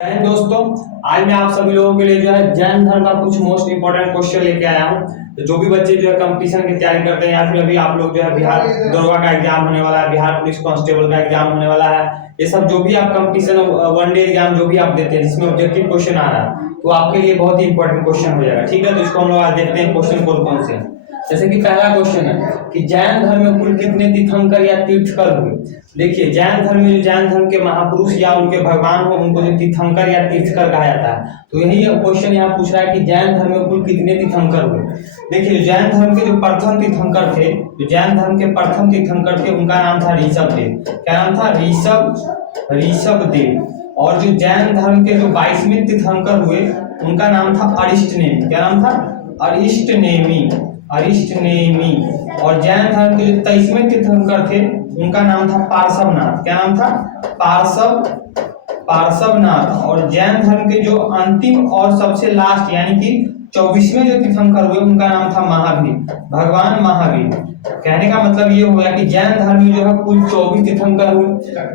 दोस्तों, आज मैं आप सभी लोगों के लिए जो है जैन धर्म का कुछ मोस्ट इंपोर्टेंट क्वेश्चन लेके आया हूँ। तो जो भी बच्चे जो है कंपटीशन की तैयारी करते हैं या फिर अभी आप लोग जो है बिहार दरोगा का एग्जाम होने वाला है, बिहार पुलिस कांस्टेबल का एग्जाम होने वाला है, ये सब जो भी आप कंपटीशन वनडे एग्जाम जो भी आप देते हैं जिसमें ऑब्जेक्टिव क्वेश्चन आ रहा है तो आपके लिए बहुत ही इंपॉर्टेंट क्वेश्चन हो जाएगा। ठीक है, तो इसको हम लोग आज देखते हैं क्वेश्चन कौन कौन से हैं। जैसे कि पहला क्वेश्चन है कि जैन धर्म में कुल कितने तीर्थंकर या तीर्थकर हुए। देखिए, जैन धर्म में जो जैन धर्म के महापुरुष या उनके भगवान हो उनको जो तीर्थंकर या तीर्थकर कहा जाता है। तो यही क्वेश्चन यहाँ पूछ रहा है कि जैन धर्म में कुल कितने तीर्थंकर हुए। देखिए, जैन धर्म के जो प्रथम तीर्थंकर थे, जो जैन धर्म के प्रथम तीर्थंकर थे उनका नाम था ऋषभ देव। क्या नाम था? ऋषभ देव। और जो जैन धर्म के जो 22वें तीर्थंकर हुए उनका नाम था अरिष्टनेमी। क्या नाम था? अरिष्टनेमी। और जैन धर्म के जो 23वें तीर्थंकर थे उनका नाम था पार्श्वनाथ। क्या नाम था? पार्श्वनाथ। और जैन धर्म के जो अंतिम और सबसे लास्ट यानी कि 24वें जो तीर्थंकर हुए उनका नाम था महावीर, भगवान महावीर। कहने का मतलब ये हो गया कि जैन धर्म में जो है कुल 24 तीर्थंकर हुए।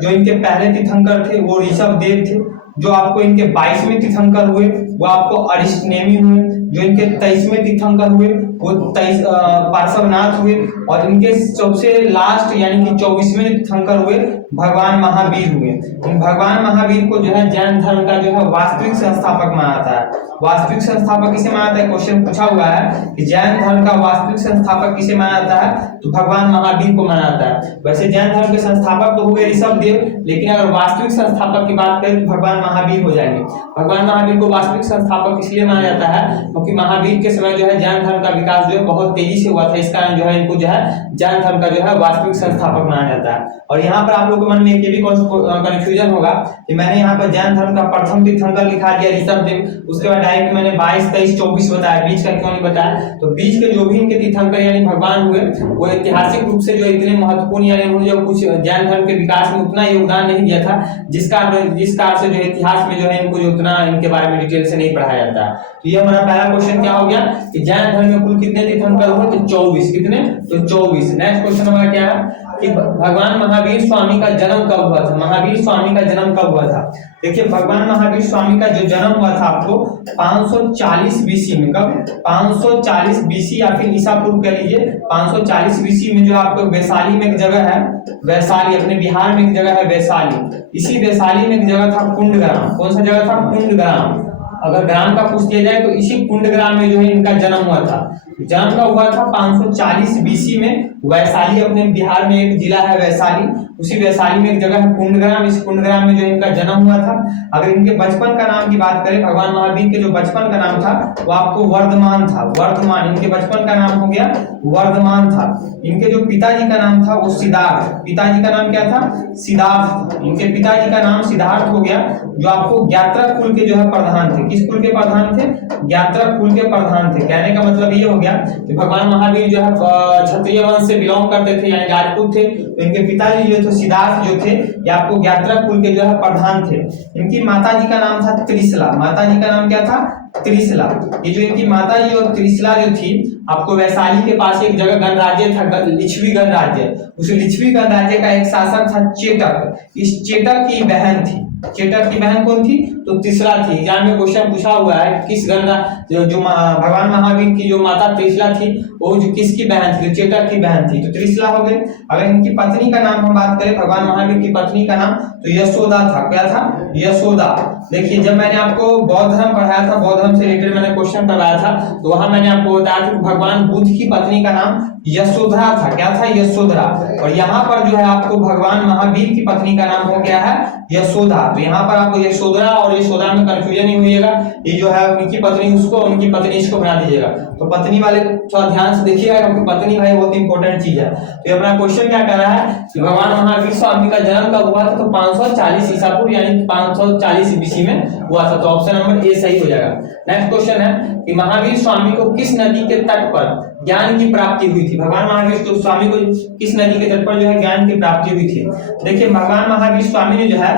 जो इनके पहले तीर्थंकर थे वो ऋषभ देव थे। जो आपको इनके 22वें तीर्थंकर हुए वो आपको अरिष्टनेमी हुए। जो इनके 23वें तीर्थंकर हुए वो पार्श्वनाथ हुए। और इनके सबसे लास्ट यानी कि 24वें तीर्थंकर हुए भगवान महावीर हुए। भगवान महावीर को जो है जैन धर्म का जो है वास्तविक संस्थापक माना जाता है। वास्तविक संस्थापक किसे माना जाता है? क्वेश्चन पूछा हुआ है कि जैन धर्म का वास्तविक संस्थापक किसे माना जाता है, तो भगवान महावीर को माना जाता है। वैसे जैन धर्म के संस्थापक तो हुए ऋषभ देव, लेकिन अगर वास्तविक संस्थापक की बात करें तो भगवान महावीर हो जाएंगे। भगवान महावीर को वास्तविक संस्थापक इसलिए माना जाता है क्योंकि महावीर के समय जो है जैन धर्म का विकास जो है बहुत तेजी से हुआ था। इस कारण जो है इनको जो है जैन धर्म का जो है वास्तविक संस्थापक माना जाता है। और यहाँ पर आप लोगों के मन में ये भी कंफ्यूजन होगा कि मैंने यहाँ पर जैन धर्म का प्रथम तीर्थंकर लिखा दिया ऋषभ देव, उसके बाद डायरेक्ट मैंने 22, 23, 24 बताया, बीच का क्यों नहीं बताया? तो बीच के जो भी इनके तीर्थंकर यानी भगवान हुए वो ऐतिहासिक रूप से जो इतने महत्वपूर्ण यानी उन्होंने जो कुछ जैन धर्म के विकास में उतना योगदान नहीं दिया था जिस कारण से जो इतिहास में जो है इनको जो उतना इनके बारे में डिटेल से नहीं पढ़ाया जाता। तो ये हमारा पहला क्वेश्चन क्या हो गया कि जैन धर्म में कुल कितने तीर्थंकर हुए? तो 24। कितने? तो 24। नेक्स्ट क्वेश्चन हमारा क्या है कि भगवान महावीर स्वामी का जन्म कब हुआ था? महावीर स्वामी का जन्म कब हुआ था? देखिए, भगवान महावीर स्वामी का जो जन्म हुआ था आपको 540 बीसी में। कब? 540 बीसी या फिर ईसा पूर्व कह लीजिए। 540 बीसी में जो आपको वैशाली में एक जगह है, वैशाली अपने बिहार में एक जगह है वैशाली। इसी वैशाली में एक जगह था कुंडग्राम। कौन सा जगह था? कुंडग्राम। अगर ग्राम का पूछ दिया जाए तो इसी कुंडग्राम में जो है इनका जन्म हुआ था। जन्म का हुआ था 540 बीसी में। वैशाली अपने बिहार में एक जिला है वैशाली, उसी वैशाली में एक जगह है कुंडग्राम। इस कुंडग्राम में जो इनका जन्म हुआ था। अगर इनके बचपन का नाम की बात करें, भगवान महावीर के जो बचपन का नाम था वो आपको वर्धमान था। वर्धमान इनके बचपन का नाम हो गया, वर्धमान था। इनके जो पिताजी का नाम था वो सिद्धार्थ। पिताजी का नाम क्या था? सिद्धार्थ। इनके पिताजी का नाम सिद्धार्थ हो गया, जो आपको ज्ञात्रा कुल के जो है प्रधान थे। किस कुल के प्रधान थे? ज्ञात्रा कुल के प्रधान थे। कहने का मतलब ये हो गया कि भगवान महावीर जो है क्षत्रिय वंश से बिलोंग करते थे यानी राजपूत थे। तो इनके पिताजी जो थे सिद्धार्थ जो थे ये आपको ज्ञात्रा कुल के जो है प्रधान थे। इनकी माताजी का नाम था त्रिशला। माताजी का नाम क्या था? त्रिशला। ये जो इनकी माताजी और त्रिशला जो थी आपको वैशाली के पास एक जगह गणराज्य था, लिच्छवी गणराज्य। उस लिच्छवी गणराज्य का एक शासक था चेटक। इस चेटक की बहन थी। चेटक की बहन कौन थी? तो त्रिशला थी। एग्जाम में क्वेश्चन पूछा हुआ है किस जो भगवान महावीर की जो माता त्रिशला थी वो जो किसकी बहन थी? तो चेटक की बहन थी, तो त्रिशला हो गई। अगर इनकी पत्नी का नाम हम बात करें, भगवान महावीर की पत्नी का नाम तो यशोदा था। क्या था? यशोदा। देखिए, जब मैंने आपको बौद्ध धर्म पढ़ाया था, बौद्ध धर्म से रिलेटेड मैंने क्वेश्चन करवाया था, तो वहां मैंने आपको बताया था भगवान बुद्ध की पत्नी का नाम यशोधरा था। क्या था? यशोधरा। और यहाँ पर जो है आपको भगवान महावीर की पत्नी का नाम हो गया है यशोदा। तो यहाँ पर आपको यशोधरा और यशोदा में कंफ्यूजन नहीं होइएगा। ये जो है उनकी पत्नी उसको, उनकी पत्नी इसको बना दीजिएगा। तो पत्नी वाले थोड़ा ध्यान से देखिएगा क्योंकि पत्नी भाई बहुत इंपॉर्टेंट चीज है। तो अपना क्वेश्चन क्या कर रहा है कि भगवान महावीर स्वामी का जन्म कब हुआ था? तो 540 ईसा पूर्व यानी 540 बीसी में हुआ था। तो ऑप्शन नंबर ए सही हो जाएगा। नेक्स्ट क्वेश्चन है कि महावीर स्वामी को किस नदी के तट पर ज्ञान की प्राप्ति हुई थी? भगवान महावीर स्वामी को किस नदी के तट पर जो है ज्ञान की प्राप्ति हुई थी? देखिए, भगवान महावीर स्वामी ने जो है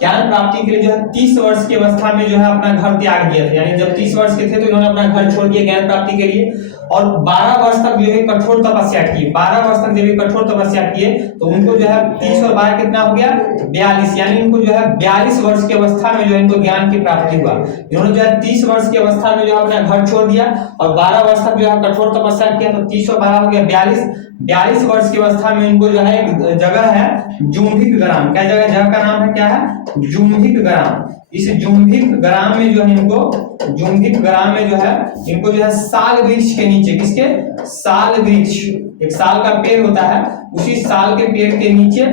ज्ञान प्राप्ति के लिए जो है 30 वर्ष की अवस्था में जो है अपना घर त्याग दिया था। यानी जब 30 वर्ष के थे तो इन्होंने अपना घर छोड़ दिया ज्ञान प्राप्ति के लिए, और 12 वर्ष तक जो है कठोर तपस्या की। 12 वर्ष तक जब ये कठोर तपस्या किए तो उनको जो है 30 और 12 कितना हो गया 42, यानी इनको जो है 42 वर्ष की अवस्था में जो है इनको ज्ञान की प्राप्ति हुआ। इन्होंने जो है 30 वर्ष की अवस्था में जो है अपना घर छोड़ दिया और 12 वर्ष तक जो है कठोर तपस्या किया, तो 30 और 12 हो गया 42 वर्ष की अवस्था में इनको जो है एक जगह है जुम्भिक ग्राम। क्या जगह, जगह का नाम है क्या है जुम्भिक ग्राम। इस जुम्भिक ग्राम में जो है इनको, जुम्भिक ग्राम में जो है इनको जो है साल वृक्ष के नीचे, किसके, साल वृक्ष, एक साल का पेड़ होता है, उसी साल के पेड़ के नीचे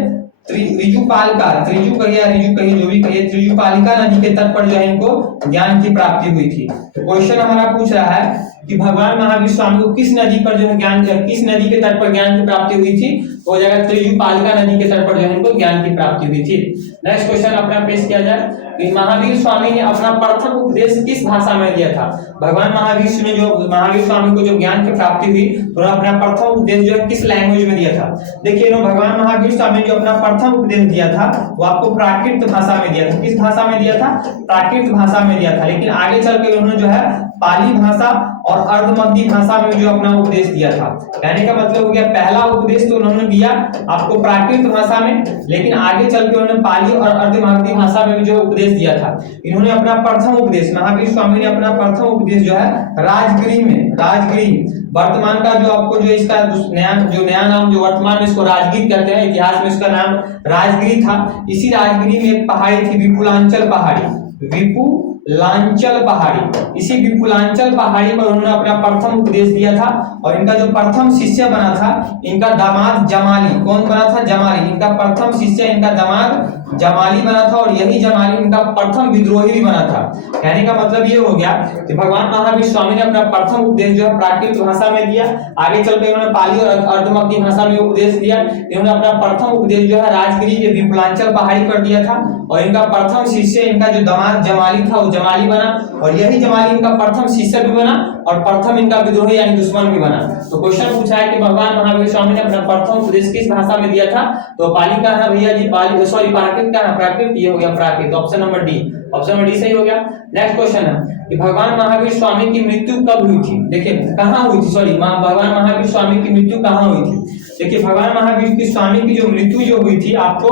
त्रिजुपालिका, त्रिजु कहिए रिजु कहिए जो भी कहिए, त्रिजुपालिका नदी के तट पर जो है इनको ज्ञान की प्राप्ति हुई थी। तो क्वेश्चन हमारा पूछ रहा है कि भगवान महावीर स्वामी को किस नदी पर जो है ज्ञान, किस नदी के तट पर ज्ञान की प्राप्ति हुई थी, वो जगह त्रिजुपालिका नदी के तट पर जो है इनको ज्ञान की प्राप्ति हुई थी। नेक्स्ट क्वेश्चन अपना पेश किया जाए कि महावीर स्वामी ने अपना प्रथम उपदेश किस भाषा में दिया था। भगवान महावीर ने जो, महावीर स्वामी को जो ज्ञान की प्राप्ति हुई तो अपना प्रथम उपदेश जो है किस लैंग्वेज में दिया था। देखिए भगवान महावीर स्वामी जो अपना प्रथम उपदेश दिया था वो आपको प्राकृत भाषा में दिया था। किस भाषा में दिया था, प्राकृत भाषा में दिया था। लेकिन आगे चल के उन्होंने जो है पाली भाषा और अर्धमध्य भाषा में जो अपना उपदेश दिया था। कहने का मतलब हो गया पहला उपदेश तो उन्होंने दिया आपको प्राकृत भाषा में, लेकिन आगे चल के उन्होंने पाली और अर्धमध्य भाषा में भी जो उपदेश दिया था। इन्होंने अपना प्रथम उपदेश, महावीर स्वामी ने अपना प्रथम उपदेश जो है राजगिरी में, राजगिरी वर्तमान का जो आपको जो इसका नया नाम जो वर्तमान में इसको राजगीर कहते हैं, इतिहास में इसका नाम राजगिरी था। इसी राजगिरी में एक पहाड़ी थी विपुलांचल पहाड़ी, विपुलांचल पहाड़ी, इसी विपुलांचल पहाड़ी पर उन्होंने अपना प्रथम उपदेश दिया था। और इनका जो प्रथम शिष्य बना था इनका दामाद जमाली, कौन बना था, जमाली। इनका प्रथम शिष्य इनका दामाद जमाली बना था और यही जमाली इनका प्रथम विद्रोही भी बना था। कहने का मतलब ये हो गया कि भगवान महावीर स्वामी ने अपना प्रथम उपदेश जो है प्राकृत भाषा में दिया, आगे चल के उन्होंने पाली और अर्धमध्य भाषा में उपदेश दिया। इन्होंने अपना प्रथम उपदेश जो है राजगिरी के विपुलांचल पहाड़ी पर दिया था और इनका प्रथम शिष्य इनका जो दामाद जमाली था वो जमाली बना और यही जमाली इनका प्रथम शिष्य भी बना और प्रथम इनका विद्रोही यानी दुश्मन भी बना। तो क्वेश्चन पूछा है कि भगवान महावीर स्वामी ने अपना प्रथम उपदेश किस भाषा में दिया था, तो पाली का है भैया जी, पाली सॉरी प्राकृत का है, प्राकृत, ये हो गया Prakrit, option number D, option number D सही हो गया। नेक्स्ट क्वेश्चन है कि भगवान महावीर स्वामी की मृत्यु कब हुई थी। देखिए कहाँ हुई थी, सॉरी भगवान महावीर स्वामी की मृत्यु कहाँ हुई थी। देखिए भगवान महावीर की स्वामी की जो मृत्यु जो हुई थी आपको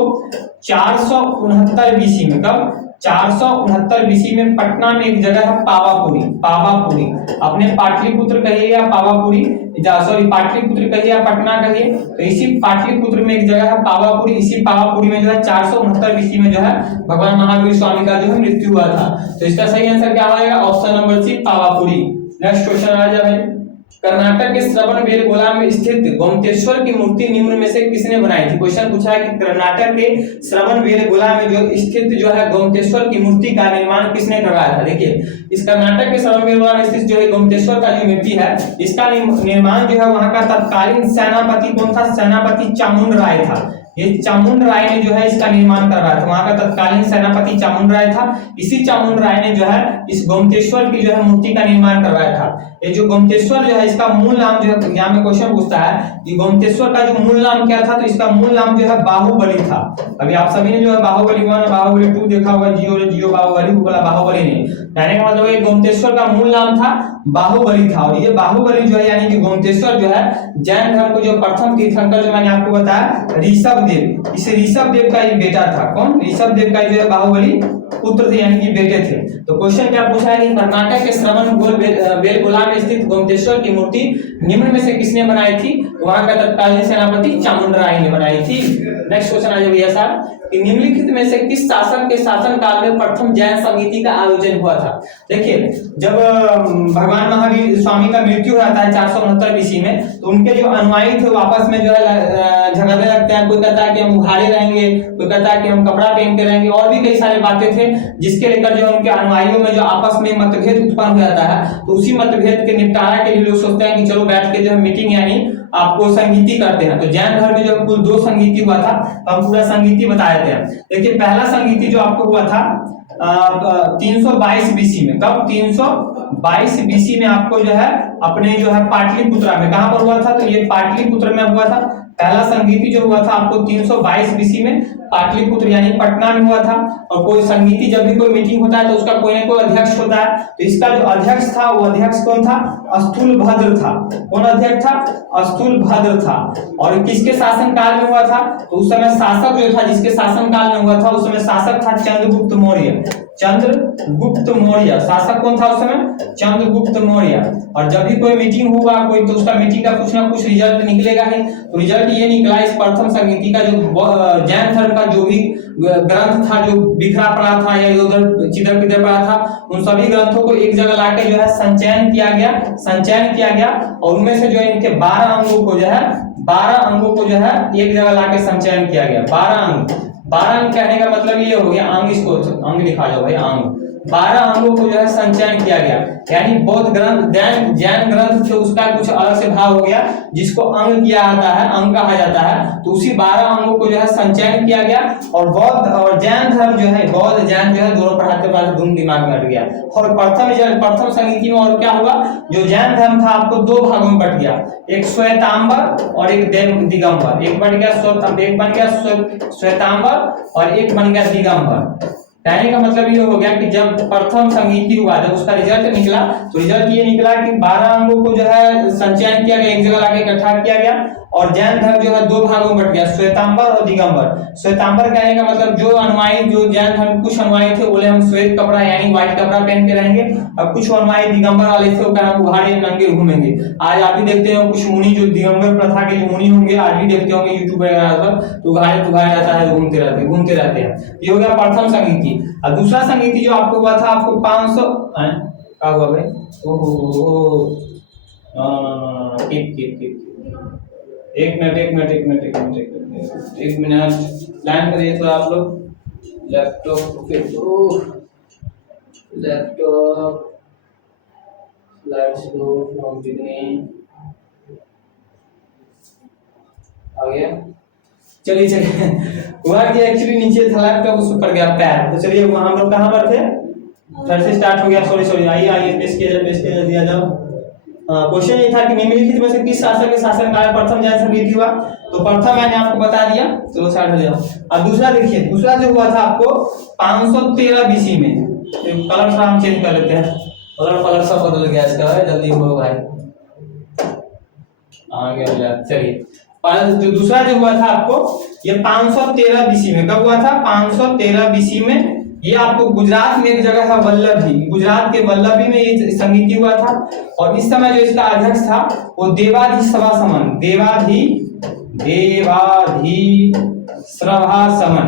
469 बीसी में। कब, 469 बीसी में पटना में एक जगह है पावापुरी, पावापुरी, अपने पाटलिपुत्र कहिए या पावापुरी, सॉरी पाटलिपुत्र कहिए या पटना कहिए, तो इसी पाटलिपुत्र में एक जगह है पावापुरी। इसी पावापुरी में जो है 469 बीसी में जो है भगवान महावीर स्वामी का जो है मृत्यु हुआ था। तो इसका सही आंसर क्या होगा, option number C Pawapuri. Next question आ जाए, कर्नाटक के श्रवणबेलगोला में स्थित गोमतेश्वर की मूर्ति निम्न में से किसने बनाई थी। क्वेश्चन पूछा है कि कर्नाटक के श्रवणबेलगोला में जो स्थित जो है गोमतेश्वर की मूर्ति का निर्माण किसने करवाया था। देखिए इस कर्नाटक के श्रवणबेलगोला में स्थित जो है गोमतेश्वर का जो मूर्ति है इसका निर्माण जो है वहां का तत्कालीन सेनापति कौन था, सेनापति चामुंड राय था। ये चामुंड राय ने जो है इसका निर्माण करवाया था, वहां का तत्कालीन सेनापति चामुंड राय था। इसी चामुंड राय ने जो है इस गोमतेश्वर की जो है मूर्ति का निर्माण करवाया था। ये जो गोमतेश्वर जो है इसका मूल नाम जो है, यहाँ में क्वेश्चन पूछता है कि गोमतेश्वर का जो मूल नाम क्या था, तो इसका मूल नाम जो है बाहुबली था। अभी आप सभी ने जो है बाहुबली 1 बाहुबली 2 देखा होगा, जियो बाहुबली बोला बाहुबली ने, कहने का मतलब ये गोमतेश्वर का मूल नाम था बाहुबली था। और ये बाहुबली जो है यानी कि गोमतेश्वर जो है जैन धर्म को जो प्रथम तीर्थंकर जो मैंने आपको बताया ऋषभ देव, इस ऋषभ देव का ये बेटा था। कौन, ऋषभ देव का जो है बाहुबली पुत्र थे यानी कि बेटे थे। तो क्वेश्चन क्या पूछा है कि कर्नाटक के श्रवणबेलगोला में स्थित गोमतेश्वर की मूर्ति निम्न में से किसने बनाई थी, वहां का तत्कालीन सेनापति चामुंड राय ने बनाई थी। नेक्स्ट क्वेश्चन आ जाए भैया साहब कि निम्नलिखित में से किस शासक के शासन काल में प्रथम जैन संगीति का आयोजन हुआ था। देखिए जब भगवान महावीर स्वामी का मृत्यु हुआ था 469 बीसी में, तो उनके जो अनुयायी थे आपस में जो है झगड़ने लगते हैं। कोई कहता है कि हम उघाड़े रहेंगे, कोई कहता है कि हम कपड़ा पहन के रहेंगे, और भी कई सारी बातें थे जिसके लेकर जो उनके अनुयायियों में जो आपस में मतभेद उत्पन्न हो जाता है। तो उसी मतभेद के निपटारा के लिए लोग सोचते हैं कि चलो बैठ के जो है मीटिंग यानी आपको संगीति करते हैं। तो जैन धर्म में जो कुल 2 संगीति हुआ था, हम पूरा संगीति बता देते हैं। देखिए पहला संगीति जो आपको हुआ था 322 बीसी में। कब, 322 बीसी में आपको जो है अपने जो है पाटलिपुत्रा में, कहां पर हुआ था, तो ये पाटलिपुत्र में हुआ था। पहला संगीति जो हुआ था आपको 322 बीसी में पाटलिपुत्र यानी पटना में हुआ था। और कोई संगीति जब भी कोई मीटिंग होता है तो उसका कोई ना कोई अध्यक्ष होता है। तो इसका जो अध्यक्ष था वो अध्यक्ष कौन था? स्थूलभद्र था। कौन अध्यक्ष था? स्थूलभद्र था। और किसके शासन काल में हुआ था? तो उस समय शासक जो था, जिसके शासन काल में हुआ था उस समय शासक था चंद्रगुप्त मौर्य। चंद्रगुप्त मौर्य शासक कौन था उस समय? चंद्रगुप्त मौर्य। और जब भी कोई मीटिंग होगा कोई, तो उसका मीटिंग का कुछ ना कुछ रिजल्ट निकलेगा ही। तो रिजल्ट ये निकला इस प्रथम संगीति का, जो जैन धर्म का जो भी ग्रंथ था जो बिखरा पड़ा था या इधर चिदर पिदर पड़ा था, उन सभी ग्रंथों को एक जगह लाके जो है संचयन किया गया। और उनमें से जो है इनके 12 अंगों को जो है एक जगह लाके संचयन किया गया। 12 अंग कहने का मतलब ये हो गया, अंग, इसको अंग लिखा जाओ भाई, अंग। 12 अंगों को जो है संचयन किया गया। यानी बौद्ध ग्रंथ जैन ग्रंथ थे उसका कुछ अलग से भाव हो गया, जिसको अंग किया जाता है, अंग कहा जाता है। तो उसी 12 अंगों को जो है संचयन किया गया। और बौद्ध और जैन धर्म जो है, बौद्ध जैन जो है दोनों पढ़ाते पढ़ाते धुन दिमाग में हट गया। और प्रथम संगीति में और क्या हुआ, जो जैन धर्म था आपको 2 भागों में बट गया, एक श्वेतांबर और एक दिगंबर। एक बन गया श्वेतांबर और एक बन गया दिगंबर। कहने का मतलब ये हो गया कि जब प्रथम संगीति हुआ, जब उसका रिजल्ट निकला, तो रिजल्ट ये निकला कि 12 अंगों को जो है संचयन किया गया, एक जगह लाके इकट्ठा किया गया। और जैन धर्म जो है 2 भागों में बट गया, श्वेतांबर और दिगंबर। श्वेतांबर कहने का मतलब जो अनुयायी, जो जैन धर्म कुछ अनुयायी थे बोले हम श्वेत कपड़ा यानी व्हाइट कपड़ा पहन के रहेंगे, और कुछ अनुयायी दिगंबर वाले थे वो कहा हम उघाड़े नंगे घूमेंगे। आज आप भी देखते हो कुछ मुनि जो दिगंबर प्रथा के जो मुनि होंगे, आज भी देखते होंगे यूट्यूब वगैरह पर, तो उघाड़े रहता है, घूमते रहते हैं। ये हो गया प्रथम संगीति। और दूसरा संगीति जो आपको हुआ था, आपको 500 क्या हुआ भाई? ओहो, एक मिनट लाइन पर रहिए। तो आप लोग लैपटॉप स्लाइड्स फ्रॉम बिगिनिंग आ गया। चलिए हुआ कि एक्चुअली नीचे था लैपटॉप, उस ऊपर गया पैर। तो चलिए वहां हम लोग कहाँ पर थे? फिर से स्टार्ट हो गया। सॉरी आइए पेश किया दिया जाओ। क्वेश्चन ये था कि निम्नलिखित में से किस शासक के शासनकाल प्रथम जैन संगीति हुआ? तो प्रथम मैंने आपको बता दिया, चलो साइड हो जाओ। अब दूसरा देखिए, दूसरा जो हुआ था आपको 513 बीसी में। कलर थोड़ा हम चेंज कर लेते हैं, कलर सब बदल गया इसका, जल्दी हो भाई, आ गया। चलिए जो दूसरा जो हुआ था आपको ये 513 बीसी में। कब हुआ था? 513 बीसी में। ये आपको गुजरात में एक जगह है वल्लभी, गुजरात के वल्लभी में ये संगीति हुआ था। और इस समय जो इसका अध्यक्ष था वो देवाधि श्रवासमन,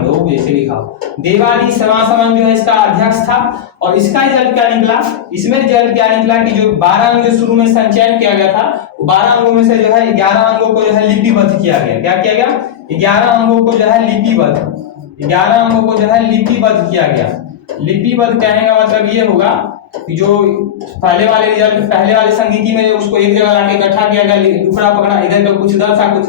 वो जैसे लिखा देवाधि श्रवासमन जो है इसका अध्यक्ष था। और इसका रिजल्ट क्या निकला? इसमें रिजल्ट क्या निकला कि जो 12 अंग जो शुरू में संचयन किया गया था, 12 अंगों में से जो है 11 अंगों को जो है लिपिबद्ध किया गया। क्या किया गया? 11 अंगों को जो है लिपिबद्ध किया गया। लिपिबद्ध कहने का मतलब ये होगा कि जो पहले वाले संगीति में उसको एक जगह लाके इकट्ठा किया गया, टुकड़ा पकड़ा, इधर का कुछ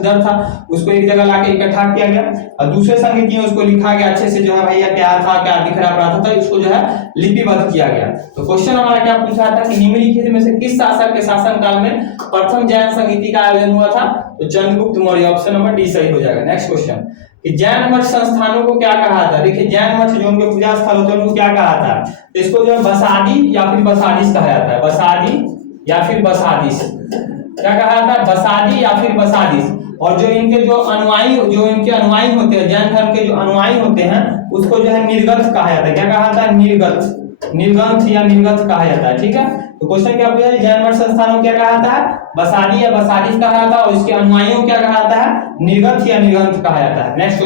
दर था, उसको एक जगह लाके इकट्ठा किया गया। और दूसरे संगीति में उसको लिखा गया अच्छे से, जो है भैया क्या था, क्या बिखरा पड़ा था, तो इसको जो है लिपिबद्ध किया गया। तो क्वेश्चन हमारा क्या पूछा था कि निम्नलिखित में से किस शासक के शासन काल में प्रथम जैन संगीति का आयोजन हुआ था? तो Chandragupta Maurya. Option number D सही हो जाएगा। नेक्स्ट क्वेश्चन कि जैन मठ संस्थानों को क्या कहा था? देखिए जैन मठ जो उनके पूजा स्थल होते हैं उनको क्या कहा था? तो इसको जो है बसादी या फिर बसादिस कहा जाता है। बसादी या फिर बसादिस, क्या कहा जाता है? बसादी या फिर बसादिस। और जो इनके जो इनके अनुयायी होते हैं, जैन धर्म के जो अनुयायी होते हैं, उसको जो है निर्गत कहा जाता है। क्या कहा जाता है? निर्गंथ या निर्गत कहा जाता है। ठीक है, तो क्वेश्चन क्या पूछा? जैन मठ संस्थानों क्या कहा जाता है? बसादी या बसादिस कहा जाता है। और इसके अनुयायियों क्या कहा जाता है? निर्गत या निर्गंथ कहा जाता है। नेक्स्ट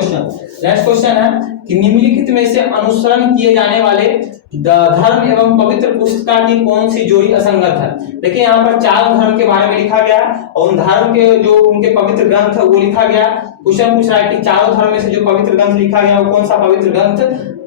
क्वेश्चन है कि निम्नलिखित में से अनुसरण किए जाने वाले धर्म एवं पवित्र पुस्तिका की कौन सी जोड़ी असंगत है? देखिए यहाँ पर 4 धर्म के बारे में लिखा गया और उन धर्म के जो उनके पवित्र ग्रंथ है वो लिखा गया। क्वेश्चन पूछ रहा है कि चारों धर्म में से जो पवित्र ग्रंथ लिखा गया वो कौन सा पवित्र ग्रंथ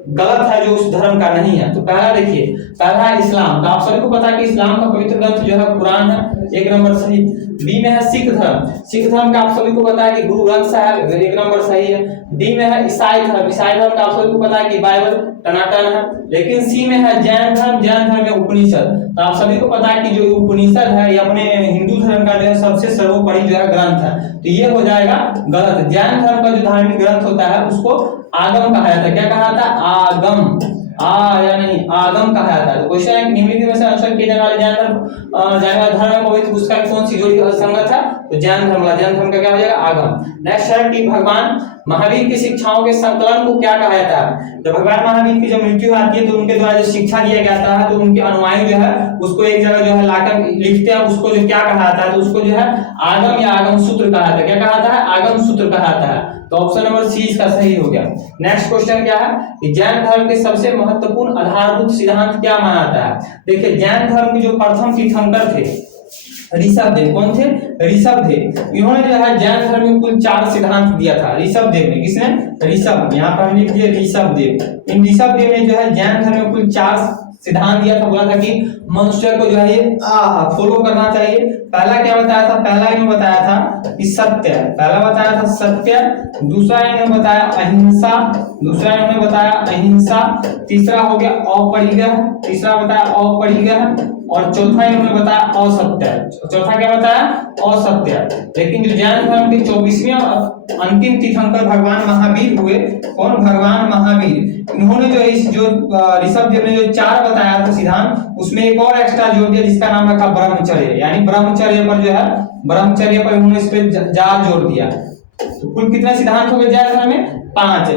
गलत है, जो उस धर्म का नहीं है। तो पहला देखिए, पहला है इस्लाम। तो आप सभी को पता है कि इस्लाम का पवित्र ग्रंथ जो है कुरान है, एक नंबर सही। बी में है सिख धर्म। सिख धर्म का आप सभी को पता है कि गुरु ग्रंथ साहिब, एक नंबर सही है। डी में है ईसाई धर्म। ईसाई धर्म का आप सभी को पता है कि बाइबल टनाटन है। लेकिन सी में है जैन धर्म। जैन धर्म में उपनिषद। तो आप सभी को पता है कि जो उपनिषद है ये अपने हिंदू धर्म का जो है सबसे सर्वोपरि जो है ग्रंथ है। तो ये हो जाएगा गलत। जैन धर्म का जो धार्मिक ग्रंथ होता है उसको आगम कहा जाता है। क्या कहा जाता है? आगम। या नहीं, आगम कहा जाता है। तो क्वेश्चन है निम्नलिखित में से आंसर किए जाने वाले जैन धर्म में पवित्र पुस्तक कौन सी जोड़ी असंगत है? तो जैन धर्म। जैन धर्म का क्या हो जाएगा? आगम। नेक्स्ट है कि भगवान महावीर की शिक्षाओं के संकलन को क्या कहा जाता है? जब भगवान महावीर की जब मृत्यु आती है तो उनके द्वारा जो शिक्षा दिया जाता है तो उनके अनुयायी जो है उसको एक जगह जो है लाकर लिखते हैं, उसको जो क्या कहा जाता है? तो उसको जो है आगम या आगम सूत्र कहा जाता है। क्या कहा जाता है? आगम सूत्र कहा जाता है। तो ऑप्शन नंबर सी इसका सही हो गया। नेक्स्ट क्वेश्चन क्या है कि जैन धर्म के सबसे महत्वपूर्ण आधारभूत सिद्धांत क्या माना जाता है? देखिए, जैन धर्म के जो प्रथम तीर्थंकर थे ऋषभदेव। कौन थे? ऋषभदेव। इन्होंने जो है जैन धर्म में कुल 4 सिद्धांत दिया था। ऋषभदेव ने, किसने? ऋषभ। यहाँ पर हम लिख दिए ऋषभदेव। इन ऋषभदेव ने जो है जैन धर्म में कुल 4 सिद्धांत दिया था। बोला था कि मनुष्य को जो है ये फॉलो करना चाहिए। पहला क्या बताया था? पहला इन्होंने बताया था कि सत्य। पहला बताया था सत्य। दूसरा इन्होंने बताया अहिंसा। दूसरा इन्होंने बताया अहिंसा। तीसरा हो गया अपरिग्रह। तीसरा बताया अपरिग्रह। और चौथा इन्होंने बताया असत्य। चौथा क्या बताया? असत्य। लेकिन जो जैन धर्म के 24वें अंतिम तीर्थंकर भगवान महावीर हुए। कौन? भगवान महावीर। इन्होंने जो इस जो ऋषभदेव ने जो 4 बताया था सिद्धांत, उसमें एक और एक्स्ट्रा जोड़ दिया जिसका नाम रखा ब्रह्मचर्य। यानी ब्रह्मचर्य पर जो है, ब्रह्मचर्य पर उन्होंने इस पे जार जोड़ दिया। तो कुल कितने सिद्धांत हो गए जैन धर्म में? 5।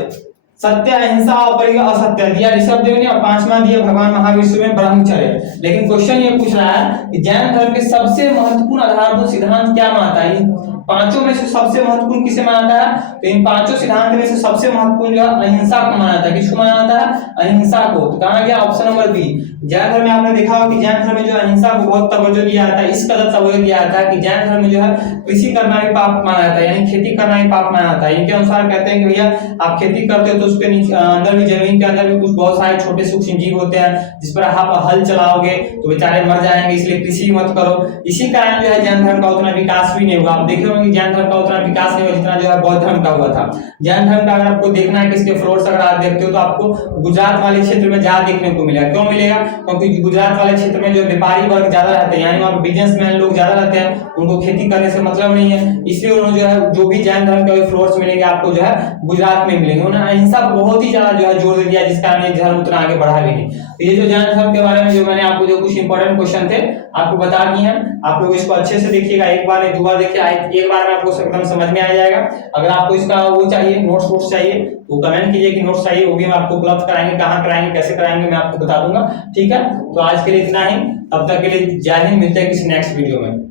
सत्य, अहिंसा, अपरिग्रह, असत्य दिया ऋषभदेव ने, और 5वां दिया भगवान महावीर में ब्रह्मचर्य। लेकिन क्वेश्चन ये पूछ रहा है कि जैन धर्म के सबसे महत्वपूर्ण आधारभूत सिद्धांत क्या मानता है? पांचों में से सबसे महत्वपूर्ण किसे माना जाता है? तो इन 5 सिद्धांत में से सबसे महत्वपूर्ण जो है अहिंसा को माना जाता है। किसको माना जाता है? अहिंसा को। तो कहा गया ऑप्शन नंबर बी। जैन धर्म में आपने देखा होगा कि जैन धर्म में जो अहिंसा को बहुत तवज्जो दिया जाता है। इस कदर तवज्जो दिया जाता है कि जैन धर्म में जो है कृषि करना भी पाप माना जाता है, यानी खेती करना भी पाप माना जाता है। इनके अनुसार कहते हैं कि भैया आप खेती करते हो तो उसके अंदर भी, जमीन के अंदर भी कुछ बहुत सारे छोटे सूक्ष्म जीव होते हैं जिस पर आप हल चलाओगे तो बेचारे मर जाएंगे, इसलिए कृषि मत करो। इसी कारण जो है जैन धर्म का उतना विकास भी नहीं हुआ। आप देखे होंगे जैन धर्म का उतना विकास नहीं हुआ जितना जो है बौद्ध धर्म का हुआ था। जैन धर्म का अगर आपको देखना है कि इसके फ्लोर्स अगर आप देखते हो तो आपको गुजरात वाले क्षेत्र में ज्यादा देखने को मिलेगा। क्यों मिलेगा? क्योंकि गुजरात वाले क्षेत्र में जो व्यापारी वर्ग ज्यादा रहते हैं, यानी वहाँ बिजनेसमैन लोग ज्यादा रहते हैं, उनको खेती करने से मतलब नहीं है, इसलिए उन्होंने जो है जो भी जैन धर्म के फ्लोर्स मिलेंगे आपको जो है गुजरात में मिलेंगे। उन्होंने अहिंसा बहुत ही ज्यादा जो है जोर दे दिया, जिस कारण धर्म उतना आगे बढ़ा भी नहीं। तो ये जो जैन धर्म के बारे में जो मैंने आपको जो कुछ इंपॉर्टेंट क्वेश्चन थे आपको बता दिए हैं, आप लोग इसको अच्छे से देखिएगा। एक बार नहीं 2 बार देखिए, एक बार में आपको एकदम समझ में आ जाएगा। अगर आपको इसका वो चाहिए, नोट्स चाहिए तो कमेंट कीजिए कि नोट्स चाहिए, वो भी हम आपको उपलब्ध कराएंगे। कहाँ कराएंगे, कैसे कराएंगे, मैं आपको बता दूंगा। ठीक है, तो आज के लिए इतना ही। तब तक के लिए जय हिंद। मिलते हैं किसी नेक्स्ट वीडियो में।